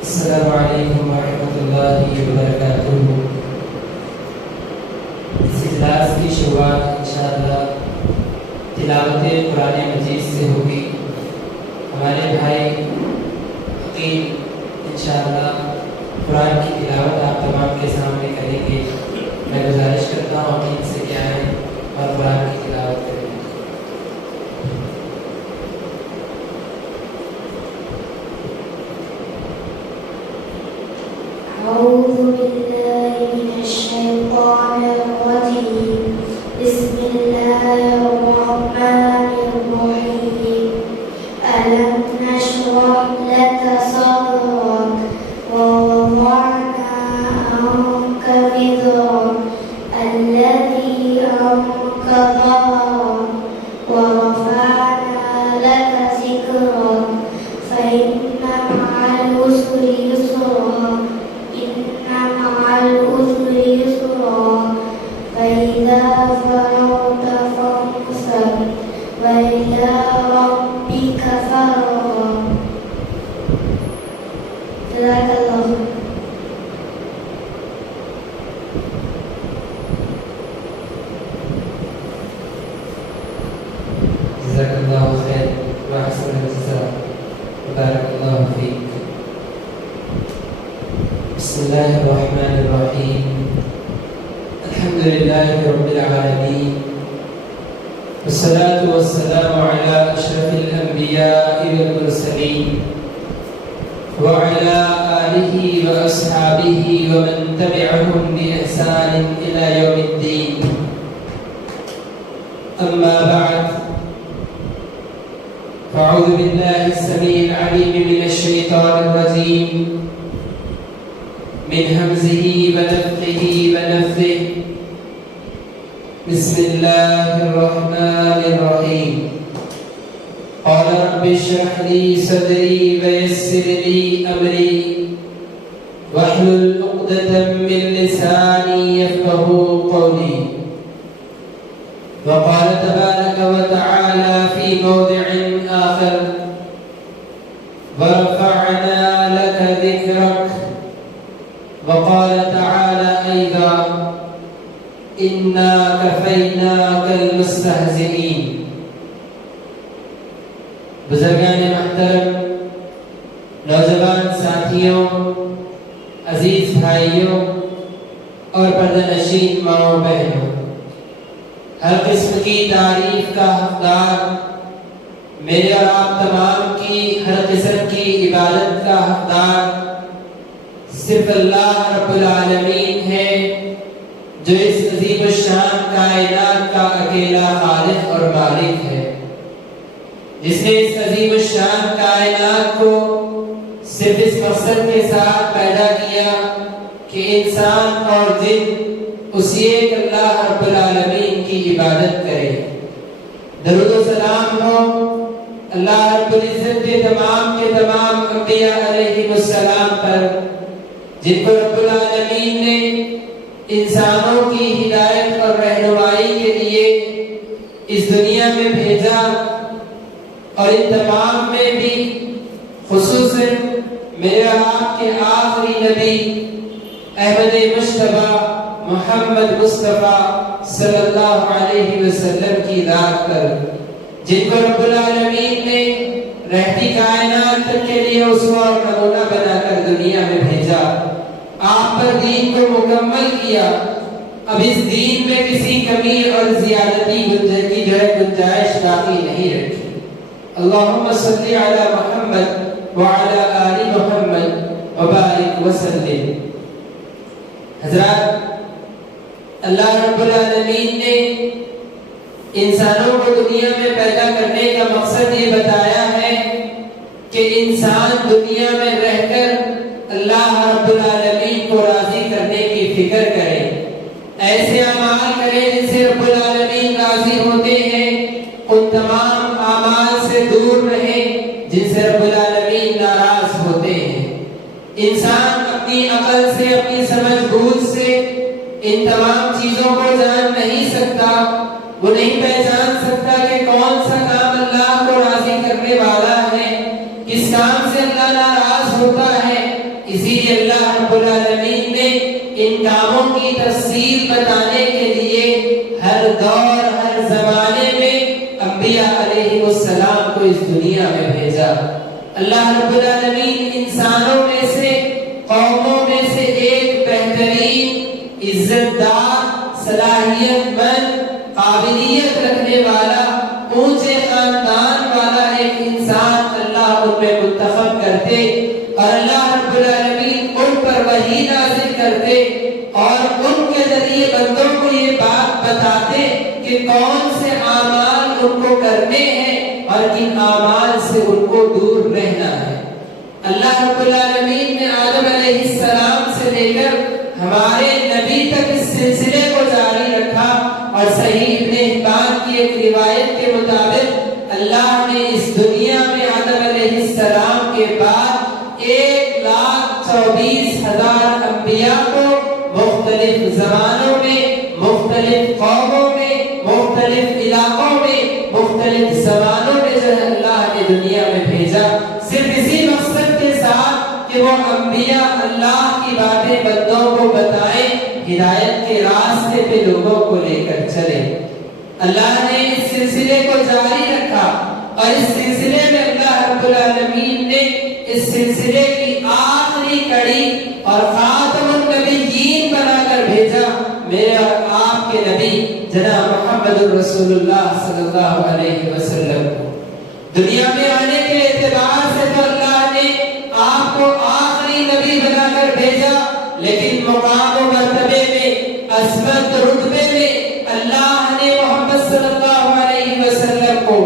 السلام علیکم ورحمۃ اللہ وبرکاتہ۔ اس اجلاس کی شروعات انشاءاللہ تلاوت قرآن مجید سے ہوگی۔ ہمارے بھائی حکیم انشاءاللہ قرآن کی تلاوت آپ تمام کے سامنے کریں گے۔ میں گزارش کرتا ہوں حکیم سے کہ آئیں اور قرآن کی تلاوت کریں۔ أعوذ بالله من الشيطان الرجيم بسم الله الرحمن الرحيم ألم نشرح لك صدرك ووضعنا عنك وزرك الذي أنقض ظهرك ورفعنا لك ذكرك فإن مع العسر يسرا مع العسر يسرا فإذا فرغت فانصب وإلى ربك فارغب۔ جزاك الله خير۔ جزاک اللہ خیر وأحسن الجزاء وبارك الله فيك۔ بسم الله الرحمن الرحيم الحمد لله رب العالمين والصلاة والسلام على أشرف الأنبياء والمرسلين وعلى آله وأصحابه ومن تبعهم بإحسان إلى يوم الدين، أما بعد، فأعوذ بالله السميع العليم من الشيطان الرجيم من همزه ونفخه ونفثه، بسم الله الرحمن الرحيم قال رب اشرح لي صدري ويسر لي أمري واحلل عقدة من لساني يفقهوا قولي۔ وقال تبارك وتعالى في موضع آخر ورفعنا لك ذكرك، وقال تعالى أيضا إنا كفيناك المستهزئين۔ بزرگان محترم، نوجوان ساتھیوں، عزیز بھائیوں اور پردہ نشین ماؤں بہنوں، ہر قسم کی تعریف کا حقدار میرے اور آپ تمام کی ہر قسم کی عبادت کا حقدار صرف اللہ رب العالمین ہے، جو اس عظیم الشان کائنات کا اکیلا خالق اور مالک ہے، جس نے اس عظیم الشان کائنات کو صرف اس مقصد کے ساتھ پیدا کیا کہ انسان اور جن اسی ایک اللہ رب العالمین کی عبادت کرے۔ درود و سلام ہو اللہ رب العزت کے تمام انبیاء علیہم السلام پر، جن کو رب العالمین نے انسانوں کی ہدایت اور رہنمائی کے لیے اس دنیا میں بھیجا، اور ان تمام میں بھی خصوصاً میرے آپ کے آخری نبی احمد مصطفیٰ محمد مصطفیٰ صلی اللہ علیہ وسلم کی ذات پر جن کو رب العالمین نے رہتی کائنات تک کے لیے اسوہ اور نمونہ بنا کر دنیا میں بھیجا، آپ پر دین کو مکمل کیا، اب اس دین میں کسی کمی اور زیادتی کی گنجائش باقی نہیں رکھی۔ اللہم صلی علی محمد وعلی آل محمد وبارک وسلم۔ حضرات، اللہ رب العالمین نے انسانوں کو دنیا میں پیدا کرنے کا مقصد یہ بتایا ہے کہ انسان دنیا میں رہ کر اللہ رب العالمین کو راضی کرنے کی فکر کرے، ایسے اعمال کرے جن سے رب العالمین راضی ہوتے ہیں، ان تمام اعمال سے دور رہے جن سے رب العالمین ناراض ہوتے ہیں۔ انسان اپنی عقل سے، اپنی سمجھ بوجھ سے ان تمام چیزوں کو جان نہیں سکتا، وہ نہیں پہچان سکتا کہ کون سا کام اللہ کو راضی کرنے والا ہے، کس کام سے اللہ ناراض ہوتا ہے۔ اسی لیے اللہ رب العالمین نے ان کاموں کی تفصیل بتانے کے لیے ہر دور، ہر زمانے میں انبیاء علیہ السلام کو اس دنیا میں بھیجا۔ اللہ رب العالمین انسانوں میں سے، قوموں میں سے ایک بہترین، عزت دار، صلاحیت مند، قابلیت رکھنے والا، اونچے خاندان والا ایک انسان اللہ ان میں منتخب کرتے، اور اللہ رب العالمین ان پر وحی نازل کرتے اور ان کے ذریعے بندوں کو یہ بات بتاتے کہ کون سے اعمال ان کو کرنے ہیں اور کن اعمال سے ان کو دور رہنا ہے۔ اللہ رب العالمین نے آدم علیہ السلام سے لے کر ہمارے نبی تک اس سلسلے کو جاری رکھا، اور صحیح ابن حبان کی ایک روایت کے مطابق اللہ نے اس دنیا میں آدم علیہ السلام کے بعد 1,24,000 انبیاء کو مختلف زمانوں میں، مختلف قوموں میں، مختلف علاقوں میں، مختلف زمانوں میں جو ہے اللہ نے دنیا میں بھیجا، صرف اسی مقصد کے ساتھ کہ وہ انبیاء اللہ کی باتیں بندوں کو بتائیں، ہدایت کے راستے پہ لوگوں کو لے کر چلے۔ اللہ نے اس سلسلے کو جاری رکھا، اور اس سلسلے میں اللہ رب العالمین نے اس سلسلے کی آخری کڑی اور خاتم النبیین بنا کر بھیجا، میرے اور آپ کے نبی جناب محمد رسول اللہ صلی اللہ علیہ وسلم کو۔ دنیا میں آنے کے اعتبار سے تو اللہ نے آپ کو آخری نبی بنا کر بھیجا، لیکن مقام و مرتبے میں، عظمت رتبے میں اللہ نے محمد صلی اللہ علیہ وسلم کو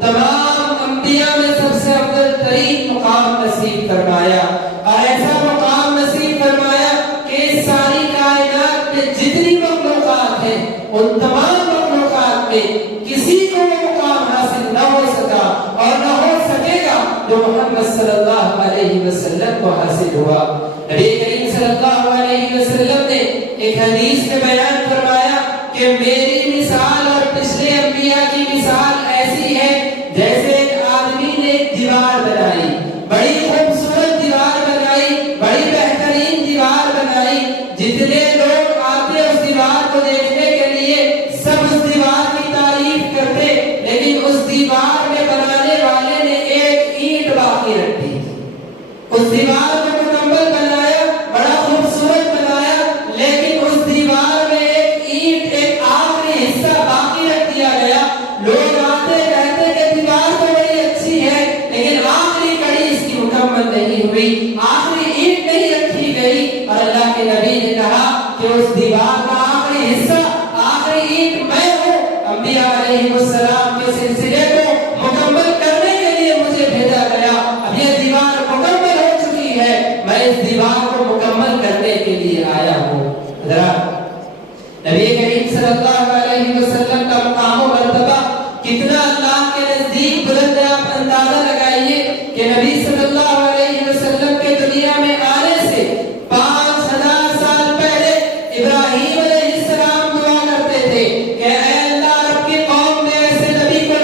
تمام انبیاء میں سب سے افضل ترین مقام نصیب فرمایا، اور ایسا مقام نصیب فرمایا کہ ساری کائنات میں جتنی مخلوقات ہیں ان تمام مخلوقات میں کسی کو وہ مقام حاصل نہ ہو سکا اور نہ ہو سکے گا جو محمد صلی اللہ علیہ وسلم کو حاصل ہوا۔ نبی کریم صلی اللہ علیہ وسلم نے ایک حدیث میں بیان فرمایا کہ میری مثال اور پچھلے انبیاء کی مثال ایسی ہے جیسے ایک آدمی نے ایک دیوار بنائی، بڑی خوبصورت دیوار بنائی، بڑی بہترین دیوار بنائی، جتنے لوگ آتے اس دیوار کو دیکھنے کے لیے سب اس دیوار کی تعریف کرتے، لیکن اس دیوار میں بنانے والے نے ایک اینٹ باقی رکھ دی۔ اس دیوار کو مکمل بنایا، بڑا خوبصورت بنایا، لیکن اس دیوار میں ایک اینٹ، ایک آخری حصہ باقی رکھ دیا گیا۔ لوگ آتے کہتے کہ دیوار تو بڑی اچھی ہے، لیکن آخری کڑی اس کی مکمل نہیں ہوئی، آخری اینٹ نہیں رکھی گئی، اور اللہ کے نبی نے کہا کہ اس دیوار کا آخری حصہ، آخری اینٹ میں ہوں۔ انبیاء علیہ السلام کے سلسلے کو مکمل کرنے کے لیے مجھے بھیجا گیا، اب یہ دیوار مکمل ہو چکی ہے، میں اس دیوار کو مکمل کرنے کے لیے آیا ہوں۔ نبی کریم صلی اللہ علیہ وسلم کا مقام و مرتبہ کتنا اللہ کے نزدیک بلند ہے، آپ اندازہ لگائیے کہ نبی صلی اللہ علیہ وسلم کے دنیا میں آنے سے 5,000 سال پہلے ابراہیم علیہ السلام دعا کرتے تھے کہ اے اللہ، آپ کی قوم میں ایسے نبی کو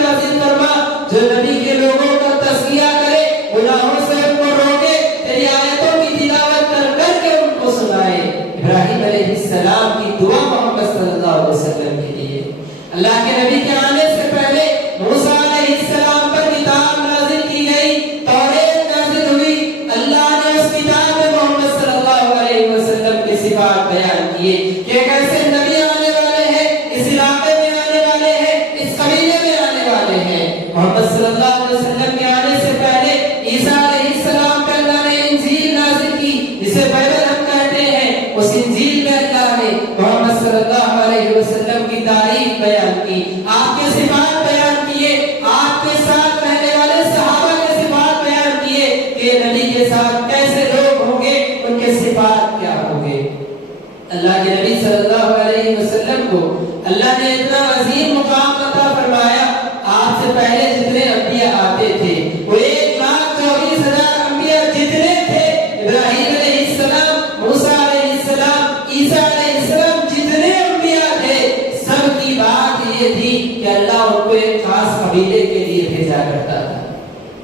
آپ کے صفات بیان کیے، آپ کے ساتھ رہنے والے صحابہ کے صفات بیان کیے کہ نبی کے ساتھ کیسے لوگ ہوں گے، ان کے صفات کیا ہوں گے۔ اللہ کے نبی صلی اللہ علیہ وسلم کو اللہ نے اتنا عظیم مقام عطا فرمایا، آپ سے پہلے جتنے انبیاء آتے تھے وہ 1,24,000 انبیاء جتنے تھے، ابراہیم علیہ السلام، موسیٰ علیہ السلام، عیسیٰ علیہ السلام، جتنے انبیاء تھے سب کی بات یہ تھی کہ اللہ ان کو ایک خاص قبیلے کے لیے بھیجا کرتا تھا،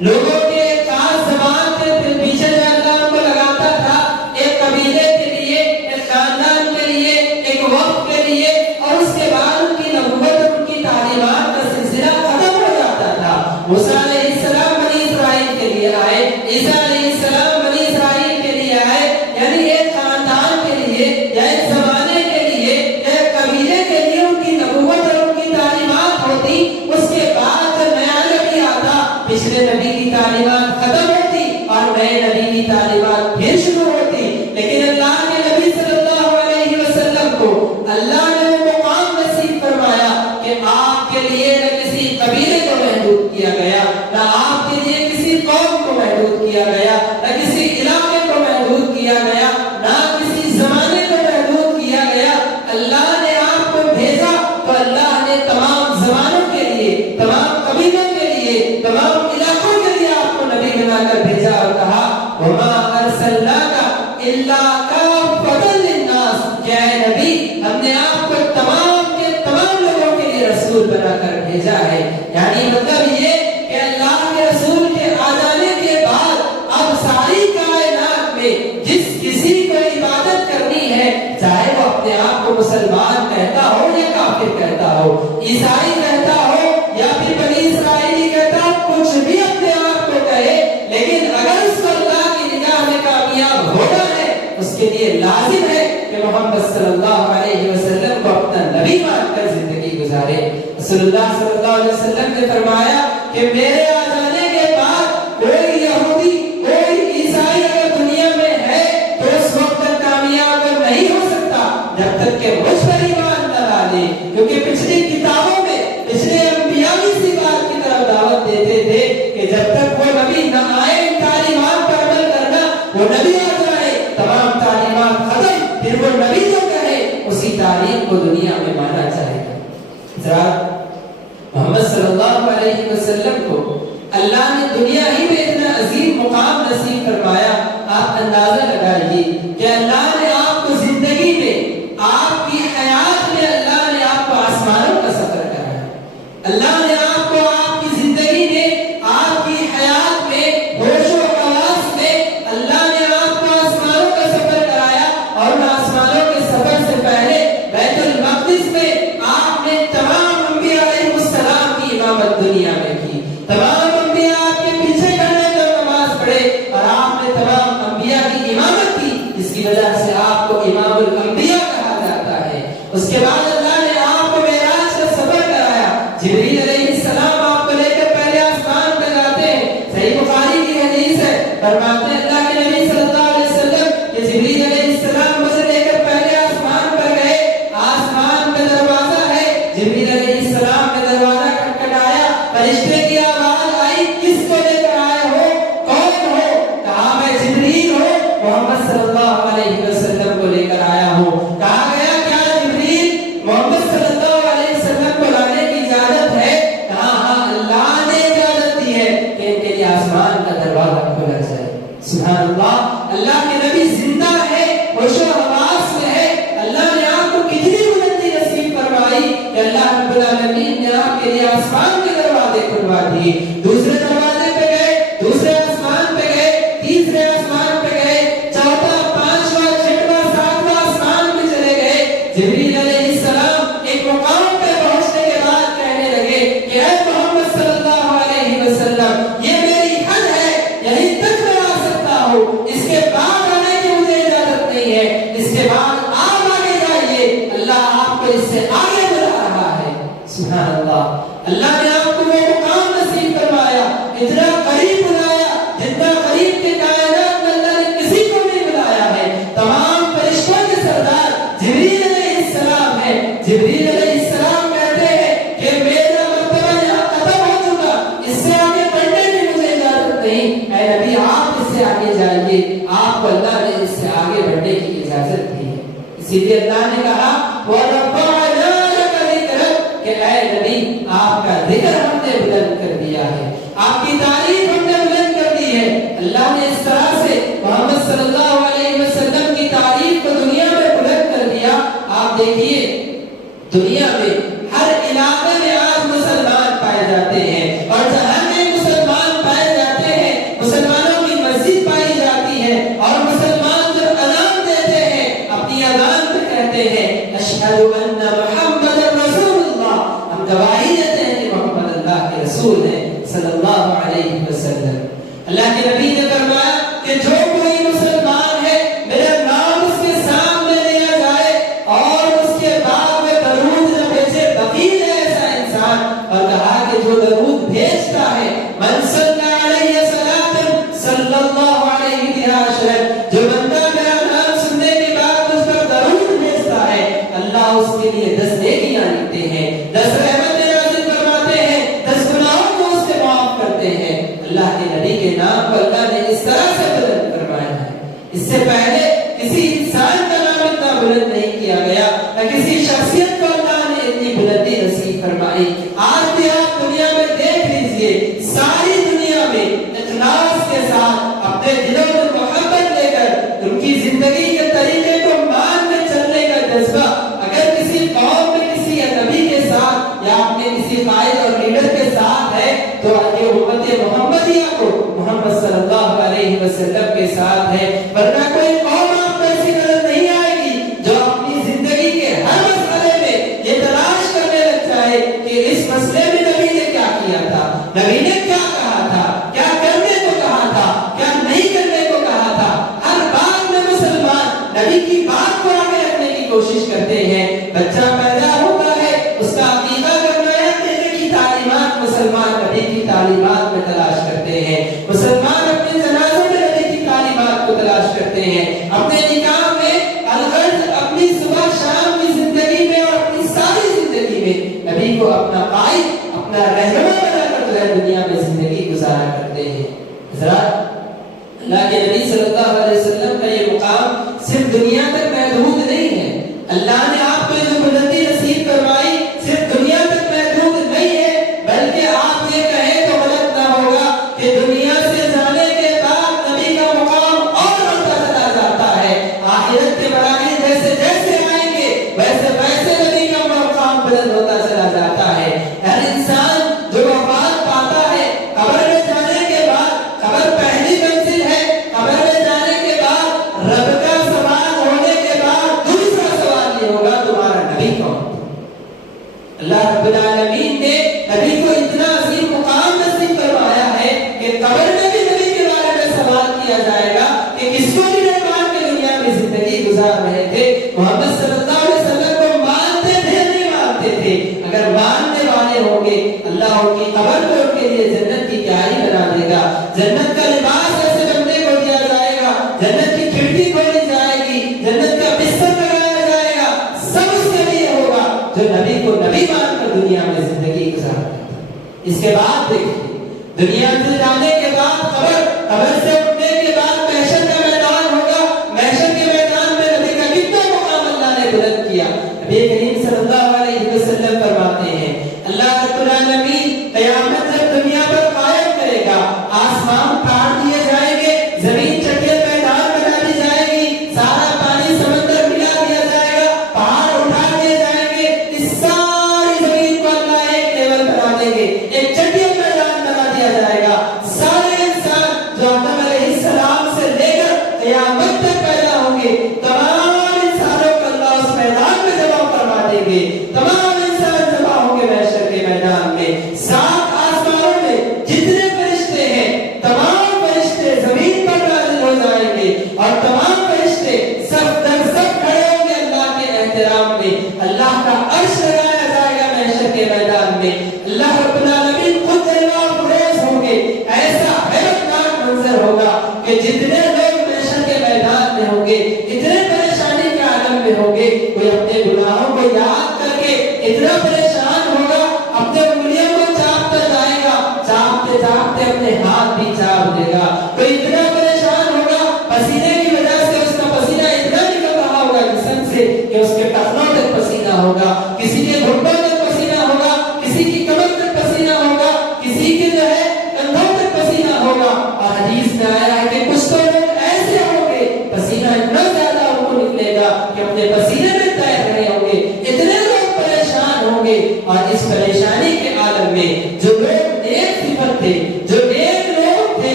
لوگوں کے ایک خاص زبان کے پیچھے جو اللہ ان کو لگاتا تھا، ایک قبیلے کے لیے، ایک خاندان کے لیے، ایک وقت کے لیے، اور اس کے بعد ان کی نبوت اور ان کی تعلیمات کا سلسلہ ختم ہو جاتا تھا۔ موسیٰ علیہ السلام بنی اسرائیل کے لیے آئے، عیسیٰ علیہ السلام بنی اسرائیل کے لیے آئے، یعنی ایک خاندان کے لیے یا ایک زمانے کے لیے یا ایک قبیلے کے لیے ان کی نبوت اور ان کی تعلیمات ہوتی، اس کے بعد جب نیا نبی آتا پچھلے نبی کی تعلیمات ختم ہوتی اور نئے نبی کی تعلیمات پھر شروع ہوتی۔ لیکن اللہ کے نبی صلی اللہ علیہ وسلم کو اللہ نے وہ مقام نصیب فرمایا کہ آپ کے لیے نہ کسی قبیلے کو محدود کیا گیا، نہ آپ کے لیے کسی قوم کو محدود کیا گیا، نہ کسی علاقے کو محدود کیا گیا، نہ کسی زمانے کو محدود کیا گیا۔ اللہ نے آپ کو بھیجا تو اللہ نے تمام زمانوں کے لیے، تمام قبیلوں کے لیے، تمام علاقوں کے لیے آپ کو نبی بنا کر بھیجا اور کہا وَمَا أَرْسَلْنَاكَ إِلَّا كَافَّةً لِلنَّاسِ، کہ اے نبی ہم نے آپ کو تمام کے تمام لوگوں کے لیے رسول بنا کر بھیجا ہے۔ یعنی مطلب یہ کہ اللہ کے رسول کے آ جانے کے بعد اب ساری کائنات میں جس کسی کو عبادت کرنی ہے، چاہے وہ اپنے آپ کو مسلمان کہتا ہو یا کافر کہتا ہو، عیسائی کہتا ہو یا پھر بنی اسرائیلی کہتا ہو، کچھ بھی اپنے آپ کو کہے، لیکن اگر اس کو اللہ کی نگاہ میں کامیاب ہونا ہے اس کے لیے لازم ہے کہ محمد صلی اللہ علیہ وسلم کو اپنا نبی مان کر زندگی گزارے۔ رسول اللہ صلی اللہ علیہ وسلم نے فرمایا کہ میرے آ جانے کے بعد کوئی یہودی، کوئی عیسائی اگر دنیا میں ہے تو اس وقت تک کامیاب نہیں ہو سکتا جب تک کہ مجھ پر ایمان نہ ڈالے، کیونکہ پچھلی کتابوں میں پچھلے انبیاء بھی اسی بات کی طرف دعوت دیتے تھے کہ جب تک وہ نبی نہ آئے ان تعلیمات پر عمل کرنا، وہ نبی آ جائے تمام تعلیمات ختم، پھر وہ نبی جو کہے اسی تعلیم کو دنیا میں مانا جائے گا۔ حضرات، محمد صلی اللہ علیہ وسلم کو اللہ نے دنیا ہی میں اتنا عظیم مقام نصیب فرمایا، آپ اندازہ لگائیے کہ اللہ نے آپ کو زندگی میں، آپ کی حیات میں اللہ نے آپ کو آسمانوں کا سفر کرایا، اللہ نے آپ کو آپ کی زندگی میں، آپ کی حیات میں، ہوش و حواس میں اللہ نے آپ کو آسمانوں کا سفر کرایا، اور ان آسمانوں کے سفر سے پہلے بیت المقدس میں آپ نے تمام انبیاء علیہ السلام کی امامت دنیا میں کی، تمام انبیاء آپ کے پیچھے کھڑے کر نماز پڑھے اور آپ نے تمام انبیاء کی امامت کی، جس کی وجہ سے آپ کو امام الانبیاء کہا جاتا ہے۔ اس کے بعد اللہ نے آپ کو معراج کا سفر کرایا، جبریل علیہ السلام آپ کو لے کر پہلے آسمان پہ جاتے ہیں، صحیح بخاری کی حدیث ہے، فرماتے ہیں اللہ کے نبی صلی اللہ علیہ وسلم کہ جبریل علیہ السلام مجھے لے کر پہلے آسمان پر گئے، آسمان پہ دروازہ ہے، جبریل علیہ السلام نے دروازہ کھٹکھٹایا، فرشتے کی آواز آئی، کس کو لے کر آئے ہو، کون ہو؟ کہا میں جبریل ہوں، محمد صلی اللہ علیہ وسلم کو لے کر آیا ہوں۔ کہا گیا کیا جبریل محمد صلی اللہ علیہ وسلم کو لانے کی اجازت ہے؟ کہا ہاں اللہ نے اجازت دی ہے کہ ان کے لیے آسمان کا دروازہ کھولا جائے۔ سبحان اللہ، اللہ کے نبی زندہ ہے، ہوش و حواس میں ہے، اللہ نے آپ کو کتنی بلندی نصیب فرمائی کہ اللہ رب العالمین نے آپ کے لیے آسمان کے دروازے کھلوا دیے۔ دوسرے دروازے پہ گئے، دوسرے آسمان پہ گئے، تیسرے آسمان پہ گئے، چوتھا، پانچواں، چھٹواں، ساتواں آسمان پہ چلے گئے۔ جبریل علیہ السلام ایک مقام پہ پہنچنے کے بعد کہنے لگے کہ اے محمد صلی اللہ علیہ وسلم، یہ میری حد ہے، یہیں تک میں آ سکتا ہوں، اس کے بعد آنے کی مجھے اجازت نہیں ہے، اس کے بعد آپ آگے جائیے، اللہ آپ کو اس سے آگے بلا رہا ہے۔ سبحان اللہ، اللہ نے آپ کو وہ مقام نصیب فرمایا، اتنا قریب بلایا جتنا قریب کے کائنات میں اللہ نے کسی کو نہیں بلایا ہے۔ تمام فرشتوں کے سردار جبریل علیہ السلام ہے۔ جبریل علیہ السلام کہتے ہیں کہ میرے اسی لیے اللہ نے کہا وَرَفَعْنَا لَكَ ذِكْرَكَ کہ اے نبی آپ کا ذکر ہم نے بلند کر دیا ہے، آپ کی تعریف ہم نے بلند کر دی ہے۔ اللہ نے اس طرح سے محمد صلی اللہ علیہ وسلم کی تعریف کو دنیا میں بلند کر دیا۔ آپ دیکھیے دنیا میں ہر علاقے میں آج مسلمان پائے جاتے ہیں، اور جہاں میں مسلمان پائے جاتے ہیں مسلمانوں کی مسجد پائی جاتی ہے، اور مسلمان جب اذان دیتے ہیں اپنی اذان میں کہتے ہیں اشہد ان محمد رسول اللہ، ہم گواہی دیتے ہیں کہ محمد اللہ کے رسول ہیں صلی اللہ علیہ وسلم۔ اللہ کے نبی نے فرمایا کہ جو کوئی مسلمان ہے میرا نام اس کے سامنے لیا جائے اور اس کے بعد میں درود نہ بھیجے، بخیل ہے ایسا انسان، اور کہا کہ جو درود بھیجتا ہے من صلی علیہ صلاۃ صلی اللہ علیہ بہا عشرا، جو بندہ میرا نام سننے کے بعد اس پر درود بھیجتا ہے اللہ اس کے لیے 10 نیکیاں لکھتے ہیں، 10 رحمتیں نازل فرماتے ہیں، 10 گناہوں کو اس سے معاف کرتے ہیں۔ اللہ کے نبی کے نام کو اللہ نے اس طرح سے بلند فرمایا ہے، اس سے پہلے کسی انسان کا نام اتنا بلند نہیں کیا گیا، نہ کسی شخصیت کو اللہ نے اتنی بلندی نصیب فرمائی۔ آج بھی آپ دنیا میں دیکھ لیجئے، ساری دنیا میں اخلاص کے ساتھ اپنے دلوں میں محبت لے کر ان کی زندگی کے طریقے کو مان کر چلنے کا جذبہ اگر کسی قوم میں کسی نبی کے ساتھ یا اپنے کسی قائد اور لیڈر کے ساتھ ہے تو یہ امت محمدیہ کو محمد صلی اللہ علیہ وسلم کے ساتھ ہے، ورنہ کوئی قوم آپ کو ایسی نظر نہیں آئے گی جو اپنی زندگی کے ہر مسئلے میں یہ تلاش کرنے لگ جائے کہ اس مسئلے میں نبی نے کیا کیا تھا، نبی نے کیا کہا تھا، کیا کرنے کو کہا تھا، کیا نہیں کرنے کو کہا تھا۔ ہر بات میں مسلمان نبی کی بات کو آگے رکھنے کی کوشش کرتے ہیں۔ بچہ پیدا ہوتا ہے اس کا عقیدہ کرنا ہے، نبی کی تعلیمات مسلمان نبی کی تعلیمات میں تلاش کرتے ہیں، مسلمان اپنے جنازے میں نبی کی تعلیمات کو تلاش کرتے ہیں، اپنے نکاح میں الغرض اپنی صبح شام کی زندگی میں اور اپنی ساری زندگی میں نبی کو اپنا قائد اپنا رہنما بنا کر جو ہے دنیا میں زندگی گزارا کرتے ہیں۔ حضرات اللہ کے نبی صلی اللہ علیہ وسلم کا یہ مقام صرف دنیا تک محدود نہیں ہے، اللہ نے آپ کو جو بلندی نصیب فرمائی صرف دنیا تک محدود نہیں ہے، بلکہ آپ یہ کہیں تو غلط نہ ہوگا کہ دنیا سے جانے کے بعد نبی کا مقام اور بڑھتا چلا جاتا ہے۔ آخرت کے مراحل جیسے جیسے آئیں گے ویسے ویسے نبی کا مقام بلند ہوتا چلا جاتا ہے۔ ہر انسان جو وفات پاتا ہے قبر میں جانے کے بعد، قبر پہلی منزل ہے، قبر میں جانے کے بعد رب کا سوال ہونے کے بعد دوسرا سوال یہ ہوگا تمہارا نبی کون؟ اللہ رب العالمین نے نبی کو اتنا عظیم مقام نصیب فرمایا ہے کہ قبر میں بھی نبی کے بارے میں سوال کیا جائے گا کہ کس کو بھی مان کے دنیا میں زندگی گزار رہے تھے، محمد صلی اللہ علیہ وسلم کو مانتے تھے نہیں مانتے تھے؟ اگر ماننے والے ہوں گے اللہ ان کی قبر کو ان کے لیے جنت کی تیاری بنا دے گا، جنت کا لباس ایسے بندے کو دیا جائے گا، جنت کی کھڑکی کھولی جائے گی، جنت کا بستر لگایا جائے گا، سب اس کے لیے ہوگا جو نبی کو نبی مان کر دنیا میں زندگی گزارتا تھا۔ اس کے بعد دیکھیے دنیا سے جانے کے بعد قبر سے اٹھنے کے بعد محشر کا میدان ہوگا، محشر کے میدان میں نبی کا کتنا مقام اللہ نے بلند کیا۔ نبی کریم صلی اللہ علیہ وسلم فرماتے ہیں اللہ رب العالمین قیامت جب دنیا پر قائم کرے گا، آسمان کاٹ دیے جائیں گے، زمین چٹیل میدان بنا دی جائے گی، سارا پانی سمندر ملا دیا جائے گا، پہاڑ اٹھا دیے جائیں گے، اس ساری زمین کو اللہ ایک لیول بنا دیں گے، ایک چٹیل میدان بنا دیا جائے گا۔ سارے انسان جو آدم علیہ السلام سے لے کر قیامت تک پیدا ہوں گے تمام انسانوں کو اللہ اس میدان میں جمع فرما دیں گے، تمام انسان جمع ہوں گے محشر کے میدان میں۔ 7 آسمانوں میں جتنے فرشتے ہیں تمام فرشتے زمین پر نازل ہو جائیں گے اور تمام فرشتے صف در صف کھڑے ہوں گے اللہ کے احترام میں، اللہ کا عرش لگایا جائے گا محشر کے میدان میں، اللہ رب العالمین خود جلوہ افروز ہوں گے، ایسا حیرتناک منظر ہوگا کہ جتنے لوگ محشر کے میدان میں ہوں گے اتنے پریشانی کے عالم میں ہوں گے، کوئی اپنے گناہوں کو یاد کر کے اتنا پریشان ہوگا اپنے انگلیوں کو چاپتا جائے گا، چاپتے چاپتے اپنے ہاتھ بھی چاپ دے گا، کوئی اتنا پریشان ہوگا پسینے کی وجہ سے اس کا پسینہ اتنا نکل رہا ہوگا جسم سے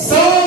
100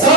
100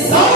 100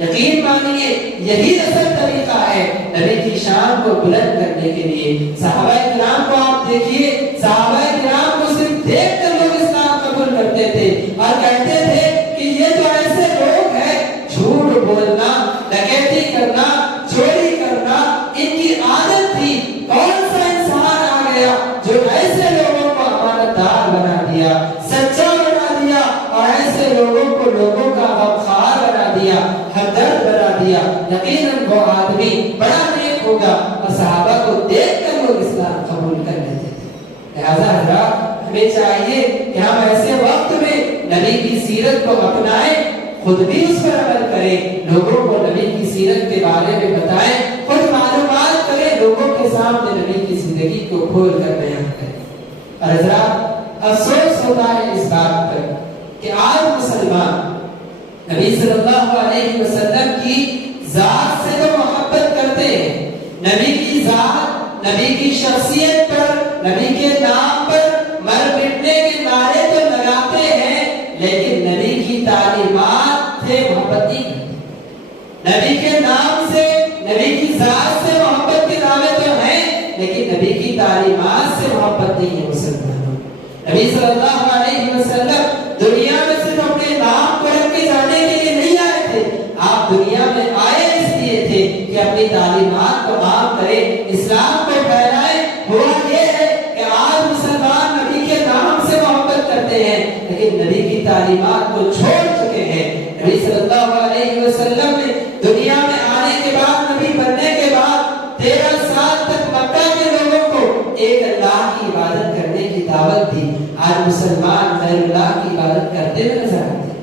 یقین مانیے یہی اصل طریقہ ہے نبی کی شان کو بلند کرنے کے لیے. صحابہ کرام کو آپ دیکھیے, صحابہ کرام کو صرف دیکھ کر لوگ اسلام قبول کرتے تھے اور کہتے تھے کہ یہ تو ایسے لوگ ہیں جھوٹ بولنا, ڈکیتی کرنا, چوری کرنا ان کی عادت تھی. کون سا انسان آ گیا جو ایسے لوگوں کو امانتدار بنا دیا, سچا بنا دیا اور ایسے لوگوں کو لوگوں کا غمخوار بنا دیا, ہمدرد بنا دیا. یقیناً وہ آدمی بڑا نیک ہوگا. اور صحابہ کو دیکھ کر لوگ اسلام قبول کر لیتے تھے. لہذا حضرات ہمیں چاہیے کہ ہم ایسے وقت میں نبی کی سیرت کو اپنائیں, خود بھی اس پر عمل کریں, لوگوں کو نبی کی سیرت کے بارے میں بتائیں, خود معلومات کریں, لوگوں کے سامنے نبی کی زندگی کو کھول کر بیان کریں. اور حضرات افسوس ہوتا ہے اس بات پر کہ آج مسلمان نبی صلی اللہ علیہ وسلم کی ذات سے تو محبت کرتے ہیں, نبی کی ذات, نبی کی شخصیت پر, نبی کے نام پر مر مٹنے کے نعرے تو لگاتے ہیں, لیکن نبی کی تعلیمات سے محبت نہیں کرتے. نبی کے نام سے, نبی کی ذات سے محبت کے دعوے تو ہیں, لیکن نبی کی تعلیمات سے محبت نہیں ہے مسلمانوں. نبی صلی اللہ علیہ وسلم دنیا میں صرف اپنے نام کو رکھ کے جانے کے لیے نہیں آئے تھے, آپ دنیا میں آئے اس لیے تھے کہ اپنی تعلیمات کو عام کریں, اسلام کو پھیلائیں. ہوا یہ ہے کہ آج مسلمان نبی کے نام سے محبت کرتے ہیں لیکن نبی کی تعلیمات کو چھوڑ چکے ہیں. نبی صلی اللہ علیہ وسلم نے دنیا میں آنے کے بعد, نبی بننے کے بعد 13 سال تک مکہ کے لوگوں کو ایک اللہ کی عبادت کرنے کی دعوت دی. آج مسلمان غیر اللہ کی عبادت کرتے ہوئے نظر آتے ہیں.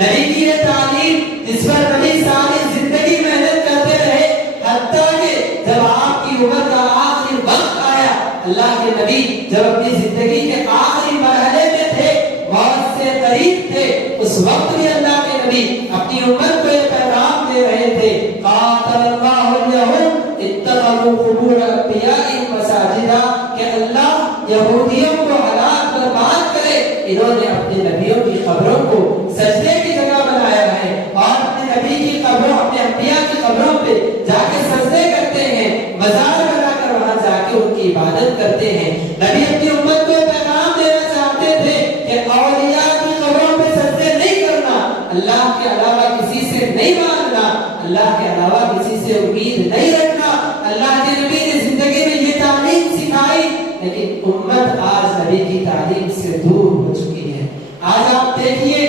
نبی کی یہ تعلیم جس پر نبی ساری زندگی محنت کرتے رہے, حتیٰ کہ جب آپ کی عمر کا آخری وقت آیا, اللہ کے نبی جب اپنی زندگی کے آخری مرحلے میں تھے, موت سے قریب تھے, اس وقت بھی اللہ کے نبی اپنی امت کو یہ پیغام دے رہے تھے, قاتل اللہ الیہود اتخذوا قبور انبیائہم مساجدا, کہ اللہ یہودیوں کو ہلاک برباد کرے, انہوں نے اپنے نبیوں کی قبروں کو سجدے کی جگہ بنایا ہے اور اپنے نبی کی قبروں, اپنے انبیاء کی قبروں پہ جا کے سجدے کرتے ہیں, مزار بنا کر وہاں جا کے ان کی عبادت کرتے ہیں. نبی اپنی امت کو پیغام دینا چاہتے تھے کہ اولیاء کی قبروں پہ سجدے نہیں کرنا, اللہ کے علاوہ کسی سے نہیں مانگنا, اللہ کے علاوہ کسی سے امید نہیں رکھنا. اللہ کے نبی نے زندگی میں یہ تعلیم سکھائی, لیکن امت آج نبی کی تعلیم سے دور ہو چکی ہے. آج آپ دیکھیے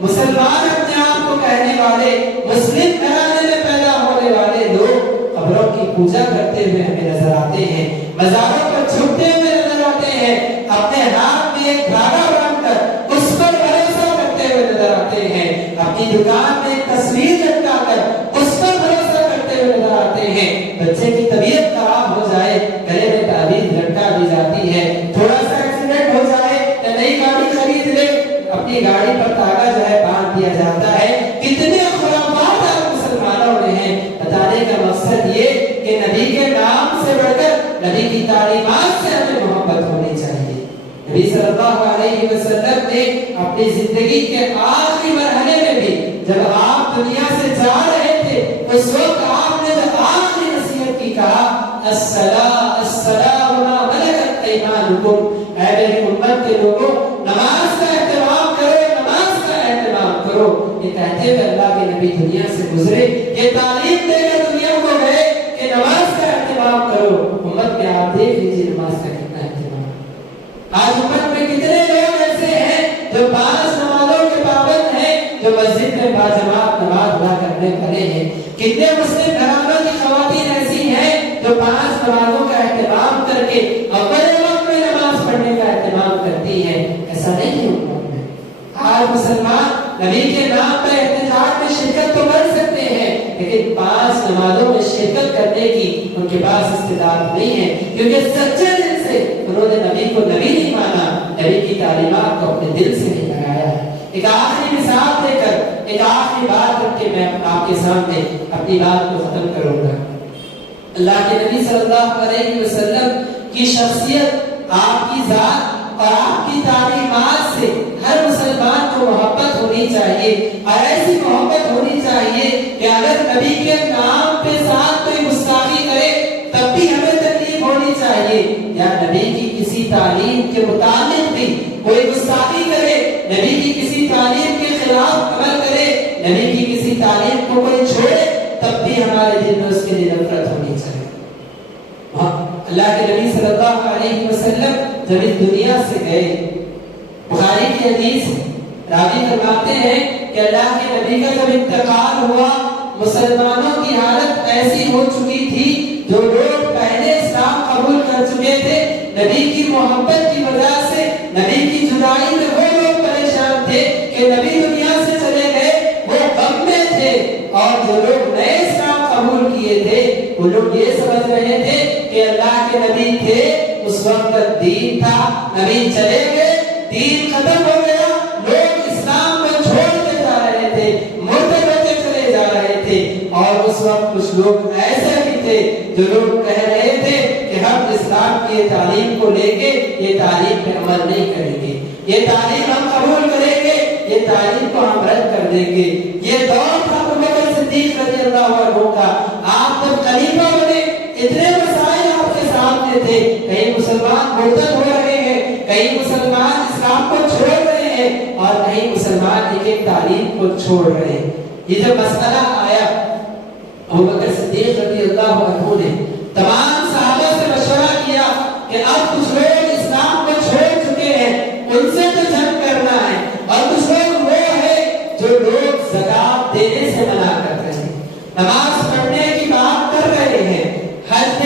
مسلمان اپنے آپ کو کہنے والے, مسلم گھرانے میں پیدا ہونے والے لوگ قبروں کی پوجا کرتے ہوئے ہمیں نظر آتے ہیں, مزاروں پر جھکتے ہوئے نظر آتے ہیں, اپنے ہاتھ میں ایک دھاگا باندھ کر اس پر بھروسہ کرتے ہوئے نظر آتے ہیں, اپنی دکان میں ایک تصویر لٹکا کر اس پر بھروسہ کرتے ہوئے نظر آتے ہیں. بچے کی طبیعت خراب ہو جائے, گلے میں تعویذ لٹکا دی جاتی ہے, تھوڑا سا ایکسیڈنٹ ہو جائے یا نئی گاڑی خرید لے, اپنی گاڑی پر تاگا جو ہے باندھ دیا جاتا ہے. کتنے خرافات آپ مسلمانوں نے ہیں. بتانے کا مقصد یہ کہ نبی کے نام سے بڑھ کر نبی کی تعلیمات سے ہمیں محبت ہونی چاہیے. نبی صلی اللہ علیہ وسلم نے اپنی زندگی کے آخری مرحلے میں بھی جب آپ دنیا سے جا رہے تھے, اس وقت آپ نے جب آخری نصیحت کی کہا, الصلاۃ الصلاۃ وما ملکت ایمانکم, اے میری امت کے لوگوں نماز کا اہتمام کرو, نماز کا اہتمام کرو. یہ کہتے ہوئے اللہ کے نبی دنیا سے گزرے, یہ تعلیم دے کر دنیا کو گئے کہ نماز کا اہتمام کرو. امت میں آپ دیکھ لیجیے نماز کا کتنا اہتمام. آج امت میں کتنے لوگ ایسے ہیں جو 5 نمازوں کے پابند ہیں, جو مسجد میں باجماعت نماز ادا کرنے والے ہیں. کتنے مسلم گھرانوں کی خواتین ایسی ہیں جو 5 نمازوں کا اہتمام کر کے اول وقت میں نماز پڑھنے کا اہتمام کرتی ہیں. ایسا نہیں ہے امت میں. آج مسلمان نبی کے نام پر احتجاج میں شرکت تو کر سکتے ہیں, لیکن 5 نمازوں میں شرکت کرنے کی ان کے پاس استعداد نہیں ہے, کیونکہ سچے دل سے انہوں نے نبی کو نبی نہیں مانا, نبی کی تعلیمات کو اپنے دل سے نہیں لگایا ہے. ایک آخری مثال دے کر, ایک آخری بات رکھ کے میں آپ کے سامنے اپنی بات کو ختم کروں گا. اللہ کے نبی صلی اللہ علیہ وسلم کی شخصیت, آپ کی ذات اور آپ کی تعلیمات سے ہر مسلمان کو محبت ہونی چاہیے، اور ایسی محبت ہونی چاہیے کہ اگر نبی کے نام پہ ساتھ کوئی گستاخی کرے تب بھی ہمیں تکلیف ہونی چاہیے، یا نبی کی کسی تعلیم کے مطابق بھی کوئی گستاخی کرے، نبی کی کسی تعلیم کے خلاف عمل کرے، نبی کی کسی تعلیم کو کوئی چھوڑے، تب بھی ہمارے دل میں اس کے لیے نفرت ہونی چاہیے۔ اللہ کے نبی صلی اللہ علیہ وسلم جب اس دنیا سے گئے، بخاری کی حدیث راوی فرماتے ہیں کہ اللہ کے نبی کا جب انتقال ہوا، مسلمانوں کی حالت ایسی ہو چکی تھی، جو لوگ پہلے اسلام قبول کر چکے تھے، نبی کی محبت کی وجہ سے نبی کی جدائی میں وہ لوگ پریشان تھے کہ نبی دنیا سے چلے گئے، وہ غم میں تھے، اور جو لوگ نئے اسلام قبول کیے تھے وہ لوگ یہ سمجھ رہے تھے کہ اللہ کے نبی تھے اس وقت دین تھا، نبی چلے گئے، دین ختم ہو گیا، لوگ اسلام کو چھوڑتے جا رہے تھے، مرتد ہوتے چلے جا رہے تھے۔ اور اس وقت کچھ لوگ ایسے بھی تھے جو لوگ کہہ رہے تھے کہ ہم اسلام کی تعلیم کو لے کے یہ تعلیم پہ عمل نہیں کریں گے، یہ تعلیم ہم قبول کریں گے، یہ تعلیم کو ہم رد کر دیں گے۔ یہ دور تھا ابو بکر صدیق رضی اللہ عنہ کا، آپ جب خلیفہ بنے اتنے مسائل آپ کے سامنے تھے، کہیں مسلمان مرتد ہو رہے ہیں، کہیں مسلمان اسلام کو چھوڑ رہے ہیں، اور کہیں مسلمان ایک تعلیم کو چھوڑ رہے ہیں۔ یہ جب مسئلہ آیا، ابو بکر صدیق رضی اللہ عنہ نے تمام صحابہ سے مشورہ کیا کہ اب کچھ لوگ اسلام کو چھوڑ چکے ہیں، ان سے تو جنگ کرنا ہے، اور کچھ لوگ وہ ہے جو لوگ زکات دینے سے منع کر رہے ہیں، نماز پڑھنے کی بات کر رہے ہیں، حج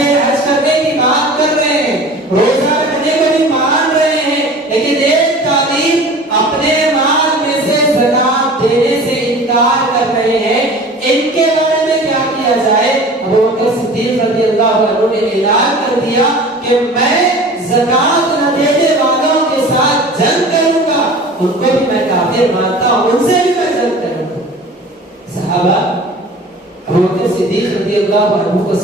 کرنے کی بات کر رہے ہیں، روزہ رکھنے کو بھی مان رہے ہیں، لیکن ایک تعلیم اپنے مال میں سے زکات دینے سے انکار کر رہے ہیں، ان کے بارے میں کیا کیا جائے؟ ابو بکر صدیق رضی اللہ عنہ نے اعلان کر دیا کہ میں زکات نہ دینے والوں کے ساتھ جنگ کروں گا، ان کو بھی میں کافر مانتا ہوں، ان سے بھی میں جنگ کروں گا۔ صحابہ ابو بکر صدیق رضی اللہ عنہ کو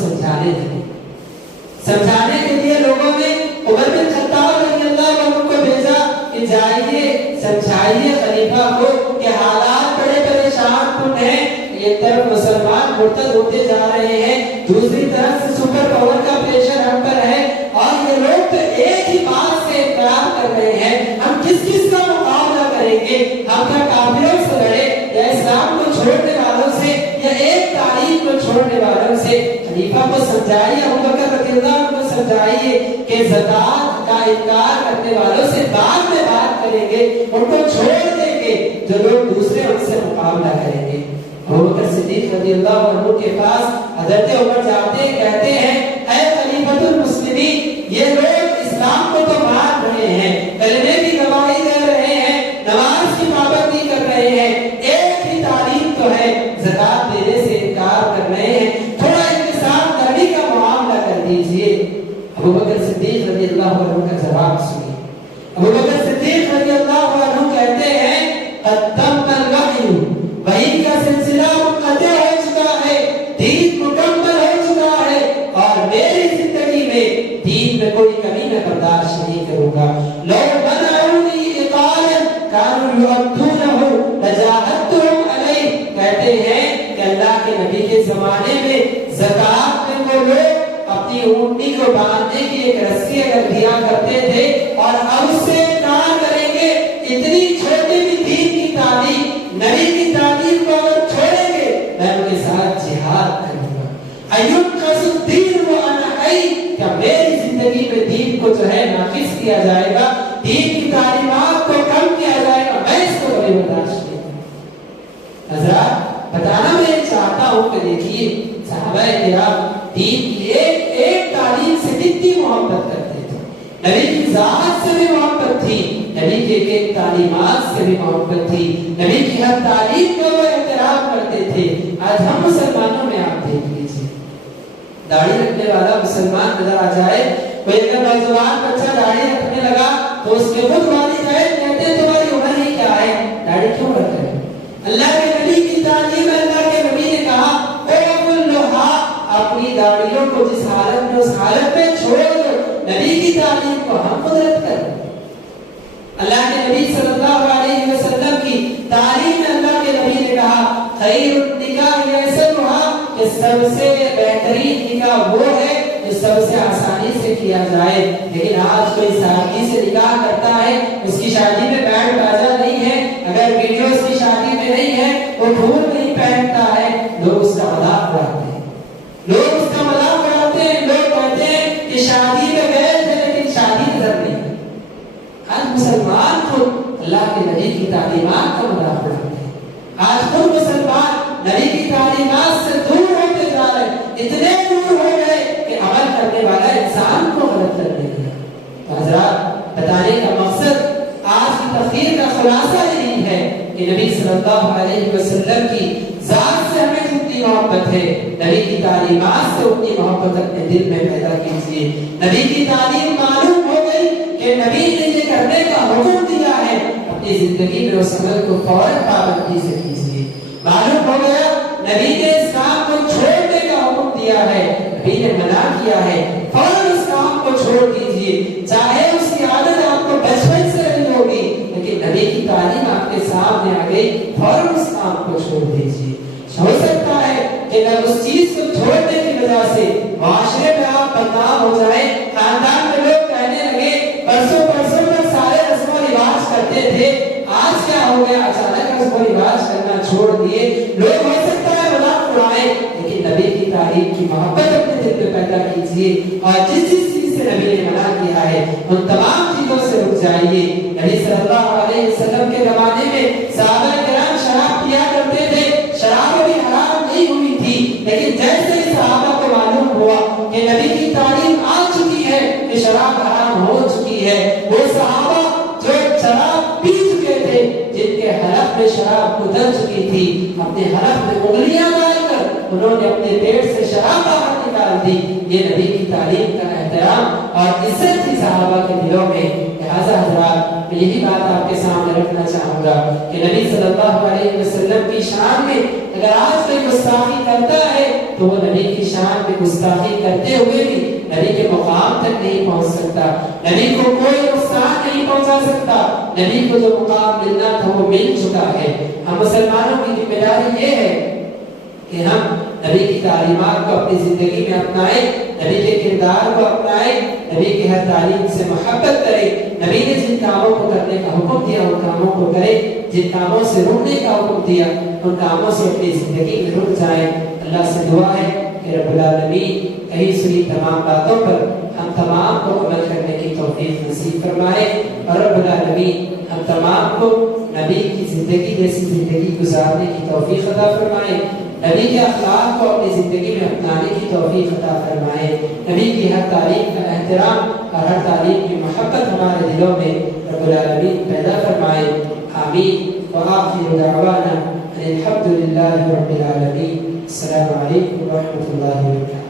سمجھانے کے لیے لوگوں نے عمر بن خطاب رضی اللہ عنہ کو بھیجا کہ جائیے سمجھائیے خلیفہ کو کہ حالات بڑے پریشان کن ہیں، ایک طرف مسلمان مرتد ہوتے جا رہے ہیں، دوسری طرف سے سپر پاور کا پریشر ہم پر ہے، اور یہ لوگ تو ایک ہی بات سے اقرار کر رہے ہیں، ہم کس کا مقابلہ کریں گے؟ ہم کیا کافروں سے لڑے، یا اسلام کو چھوڑنے والوں سے، یا ایک تعلیم کو چھوڑنے والوں سے؟ خلیفہ کو سمجھائیے، ابو بکر رضی اللہ عنہ کو سمجھائیے کہ زکات کا انکار کرنے والوں سے بعد میں بات کریں گے، ان کو چھوڑ دیں گے، جو لوگ دوسرے ان سے مقابلہ کریں گے۔ ابو بکر صدیق رضی اللہ عنہ کے پاس حضرت عمر جاتے ہیں، کہتے ہیں اے خلیفۃ المسلمین، یہ لوگ اسلام کو تو مان رہے ہیں، کلمے کی گواہی دے رہے ہیں، نماز کی پابندی کر رہے ہیں، ایک ہی تعلیم تو ہے، زکات دینے سے انکار کر رہے ہیں، تھوڑا ان کے ساتھ نرمی کا معاملہ کر دیجئے۔ ابو بکر صدیق رضی اللہ عنہ کا جواب سنیے۔ ابو بکر صدیق رضی اللہ عنہ کہتے ہیں قدم الوحی، وحی کا سلسلہ منقطع ہو چکا ہے، دین مکمل ہو چکا ہے، اور میری زندگی میں دین میں کوئی کمی میں برداشت نہیں کروں گا۔ لوگ منعونی اقالا کانوا یؤدونہ لجاہدتہم علیہ، کہتے ہیں کہ اللہ کے نبی کے زمانے میں زکات میں وہ لوگ اپنی اونٹنی کو باندھنے کی ایک رسی اگر دیا کرتے تھے، اور اب اس سے انکار کریں گے، اتنی چھوٹی بھی دین کی تعلیم، نبی کی تعلیم کو اگر چھوڑیں گے میں ان کے ساتھ جہاد کروں گا۔ ایُنقص الدین وانا حی، کیا میری زندگی میں دین کو جو ہے ناقص کیا جائے گا، دین کی تعلیمات کو کم کیا جائے گا، میں اس کو کبھی برداشت نہیں کروں۔ حضرات بتانا میں چاہتا ہوں کہ دیکھیے صحابہ کرام دین کی ایک تعلیم سے کتنی محبت کرتے تھے، نبی کی ذات سے بھی محبت تھی، نبی کے ایک تعلیمات سے بھی محبت تھی، نبی کی ہر تعلیم کا وہ احترام کرتے تھے۔ آج ہم مسلمانوں میں آپ دیکھ لیجیے، داڑھی رکھنے والا مسلمان نظر آ جائے، کوئی اگر نوجوان بچہ داڑھی رکھنے لگا تو اس کے خود والدین کہتے ہیں تمہاری عمر ہی کیا ہے، داڑھی کیوں رکھ رہے ہیں؟ اللہ کے نبی کی تعلیم، اللہ کے نبی نے کہا اپنی داڑھیوں کو جس حالت میں اس حالت میں چھوڑ دو، نبی کی تعلیم کو ہم قدرت کریں۔ خیر النکاح یسرھا کہ سب سے بہترین نکاح وہ ہے جو سب سے آسانی سے کیا جائے. لیکن آج کوئی سادگی سے نکاح کرتا ہے, اس کی شادی میں بینڈ باجا نہیں ہے, اگر ویڈیو اس کی شادی میں نہیں ہے, وہ پھول نہیں پہنتا ہے, لوگ اس کا مذاق اڑاتے ہیں. لوگ اس کا مذاق اڑاتے ہیں. لوگ کہتے ہیں کہ شادی میں گئے تھے لیکن شادی نظر نہیں ہے. آج مسلمان خود اللہ کے نبی کی تعلیمات کا مذاق اڑاتے ہیں. آج خود مسلمان نبی کی تعلیمات سے دور ہوتے جا رہے ہیں, اتنے دور ہو گئے کہ عمل کرنے والا انسان کو غلط کرنے لگا. تو حضرات, بتانے کا مقصد آج کی تقریر کا خلاصہ یہی ہے کہ نبی صلی اللہ علیہ وسلم کی ذات سے ہمیں جتنی محبت ہے, نبی کی تعلیمات سے اتنی محبت اپنے دل میں پیدا کیجیے. نبی کی تعلیم معلوم ہو گئی کہ نبی نے یہ کرنے کا حکم دیا ہے, اپنی زندگی میں اس عمل کو فوراً پابندی سے کیجیے. معلوم ہو گیا نبی نے اس کام کو چھوڑنے کا حکم دیا ہے, نبی نے منع کیا ہے, فوراً اس کام کو چھوڑ دیجیے. چاہے اس کی عادت آپ کو بچپن سے رہی ہوگی, لیکن نبی کی تعلیم آپ کے سامنے آ گئی, فوراً اس کام کو چھوڑ دیجیے. ہو سکتا ہے کہ اگر اس چیز کو چھوڑنے کی وجہ سے معاشرے میں آپ بدنام ہو جائیں, خاندان میں لوگ کہنے لگے برسوں تک سارے رسم و رواج کرتے تھے, آج کیا ہو گیا اچانک رسم و رواج کرنا چھوڑ دیے. لوگ ہو سکتا ہے مذاق اڑائیں, لیکن نبی کی تعلیم کی محبت اپنے دل میں پیدا کیجیے, اور جس چیز سے نبی نے منع کیا ہے ان تمام چیزوں سے رک جائیے. نبی صلی اللہ علیہ وسلم کے زمانے میں صحابہ کرام شراب پیا کرتے تھے, شراب بھی حرام نہیں ہوئی تھی, لیکن جیسے ہی صحابہ کو معلوم ہوا کہ نبی کی تعلیم آ چکی ہے کہ شراب حرام ہو چکی ہے, وہ صحابہ جو شراب پی چکے تھے, جن کے حلق میں شراب اتر چکی تھی, اپنے حلق میں انگلیاں ڈال کر انہوں نے اپنے پیٹ سے شراب باہر نکال دی. یہ نبی کی تعلیم کا احترام اور عزت تھی صحابہ کے دلوں میں. لہٰذا حضرات, میں یہی بات آپ کے سامنے رکھنا چاہوں گا کہ نبی صلی اللہ علیہ وسلم کی شان میں اگر آج کوئی گستاخی کرتا ہے تو وہ نبی کی شان میں گستاخی کرتے ہوئے بھی نبی کے مقام تک نہیں پہنچ سکتا. نبی کو کوئی نقصان نہیں پہنچا سکتا. نبی کو جو مقام ملنا تھا وہ مل چکا ہے. ہم مسلمانوں کی ذمہ داری یہ ہے کہ ہم نبی کی تعلیمات کو اپنی زندگی میں اپنائیں, نبی کے کردار کو اپنائیں, نبی کی ہر تعلیم سے محبت کریں. نبی نے جن کاموں کو کرنے کا حکم دیا ان کاموں کو کریں, جن کاموں سے رکنے کا حکم دیا ان کاموں سے اپنی زندگی میں رک جائیں. اللہ سے دعا ہے کہ رب العالمین کہیں سنی تمام باتوں پر ہم تمام کو عمل کرنے کی توفیق نصیب فرمائے, اور رب العالمین ہم تمام کو نبی کی زندگی جیسی زندگی گزارنے کی توفیق عطا فرمائے. نبی کے اخلاق کو اپنی زندگی میں اپنانے کی توفیق عطا فرمائے. نبی کی ہر تعلیم کا احترام اور ہر تعلیم کی محبت ہمارے دلوں میں رب العالمین پیدا فرمائے. آمین. وآخر دعوانا الحمد للہ رب العالمین. السلام علیکم ورحمۃ اللہ وبرکاتہ.